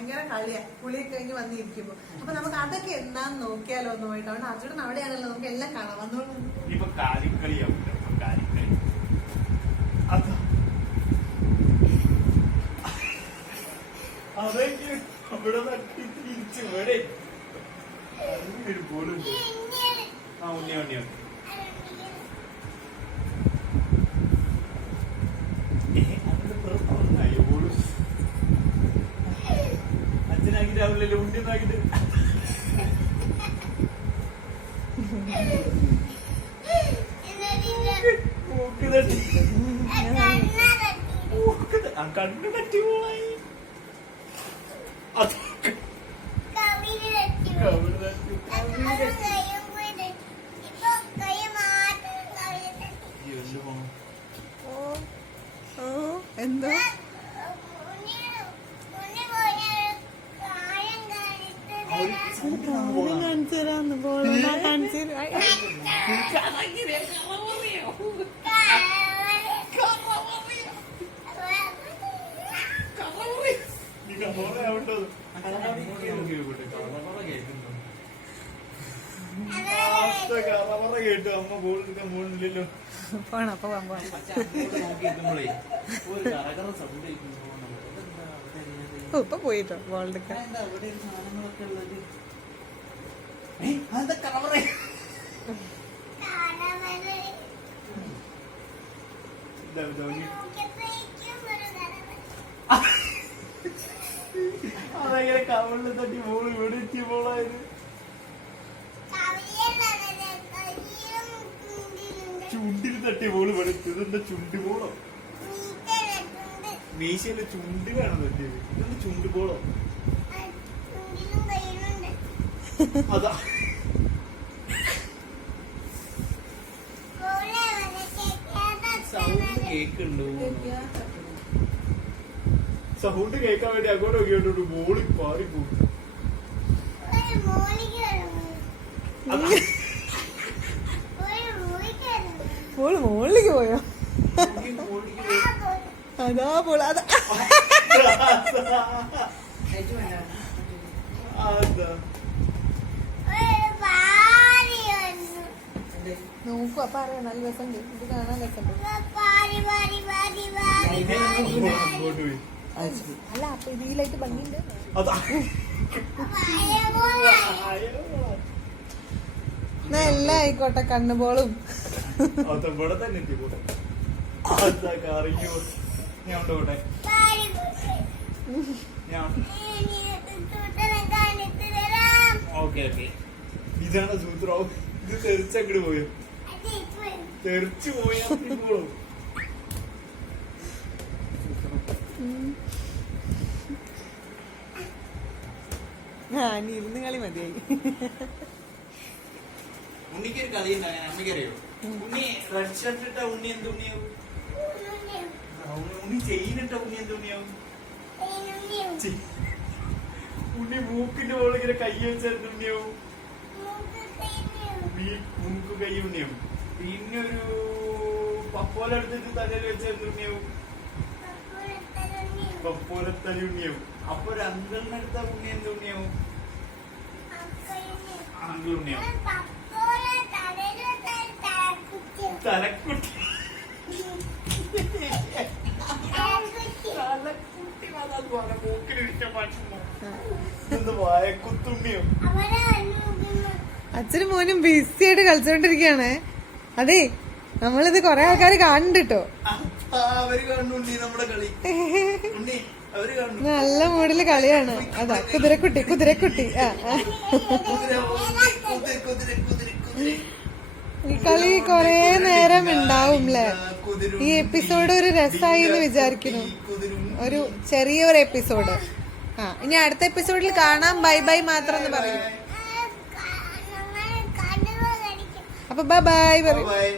ഭയങ്കര കളിയാ കുളിയൊക്കെ കഴിഞ്ഞ് വന്നിരിക്കുമ്പോ. അപ്പൊ നമുക്ക് അതൊക്കെ എന്താന്ന് നോക്കിയാലോ എന്ന് പോയിട്ട് അവിടെ അർജുനൻ അവിടെയാണല്ലോ, നമുക്ക് എല്ലാം കാണാം. വന്നോളൂ. അച്ഛനാക്കിട്ടാവില്ലല്ലോ ഉണ്ടിന്നാക്കിട്ട്. കണ്ണു തട്ടി പോയി. എന്തോ കാണിച്ചു തരാന്ന് കാണിച്ചു കേട്ടു. അമ്മ ബോൾ എടുക്കാൻ പോകുന്നില്ലല്ലോ. പോണം. അപ്പൊ ഇപ്പൊ പോയിട്ടോ ബോൾ എടുക്കാൻ. അതെങ്ങനെ കവളിൽ തട്ടി ബോൾ ഇവിടെ എത്തിയ ബോളായത്? ചുണ്ടിൽ തട്ടി ബോൾ ഇവിടെ എത്തിയതെന്താ? ചുണ്ട് ബോളോ? മീശയിലെ ചുണ്ടിലാണ് തട്ടിയത്. ഇതെന്താ ചുണ്ട് ബോളോ? അതാ സൗണ്ട് കേക്കുണ്ടോ? സൗണ്ട് കേൾക്കാൻ വേണ്ടി അങ്ങോട്ട് നോക്കിയോട്ടു ബോളി പാറി പോകും. മോളിലേക്ക് പോയോ? അതാ പോള അതാ നോക്കൂ. അപ്പൊ അറിയാം നല്ല രസമുണ്ട്. ഇത് കാണാൻ രസമുണ്ട്. അല്ല അപ്പൊ ഇതിലായിട്ട് ഭംഗിയുണ്ട്. എല്ലാം ആയിക്കോട്ടെ. കണ്ണുപോളും ഇവിടെ തന്നെ എത്തിക്കോട്ടെ. ഇതാണ് സൂത്രം. ഇത് തെറിച്ചങ്ങട് പോയോ? തെറിച്ചു പോയാ ഇരുന്ന് കളി മതിയായി. ഉണ്ണിക്കൊരു കളി ഉണ്ടാകാൻ അമ്മയ്ക്കറിയോ? ഉണ്ണി റെഡ് ഷർട്ട് ഇട്ട ഉണ്ണി എന്ത് ഉണ്ണിയാവും? ഉണ്ണി ചെയിനിട്ട ഉണ്ണി എന്ത് ഉണ്ണിയാവും? ഉണ്ണി മൂക്കിന്റെ മുകളിൽ ഇങ്ങനെ കൈ വെച്ചെന്ത് ഉണ്ണിയാവും? മൂക്ക് കൈ ഉണ്ണിയാവും. പിന്നെ ഒരു പപ്പോല എടുത്തിട്ട് തലയിൽ വെച്ചെന്ത് ഉണ്ണിയാവും? പപ്പോലത്തലി ഉണ്ണിയാവും. അപ്പൊ ഒരു അങ്കിളിനെടുത്ത ഉണ്ണി എന്ത് ഉണ്ണിയാവും? അങ്കിൾ ഉണ്ണിയാവും. തലക്കുട്ടി. അച്ഛനും മോനും ബിസി ആയിട്ട് കളിച്ചോണ്ടിരിക്കയാണ്. അതെ, നമ്മളിത് കൊറേ ആൾക്കാര് കാണുന്നുണ്ട് കേട്ടോ. നല്ല മൂഡില് കളിയാണ്. അതാ കുതിരക്കുട്ടി. ഈ കളി കൊറേ നേരം ഉണ്ടാവും അല്ലേ? ഈ എപ്പിസോഡ് ഒരു രസമായി എന്ന് വിചാരിക്കുന്നു. ഒരു ചെറിയൊരു എപ്പിസോഡ്. ഇനി അടുത്ത എപ്പിസോഡിൽ കാണാം. ബൈ ബൈ മാത്രം എന്ന് പറയും. അപ്പൊ ബൈ ബൈ പറയും.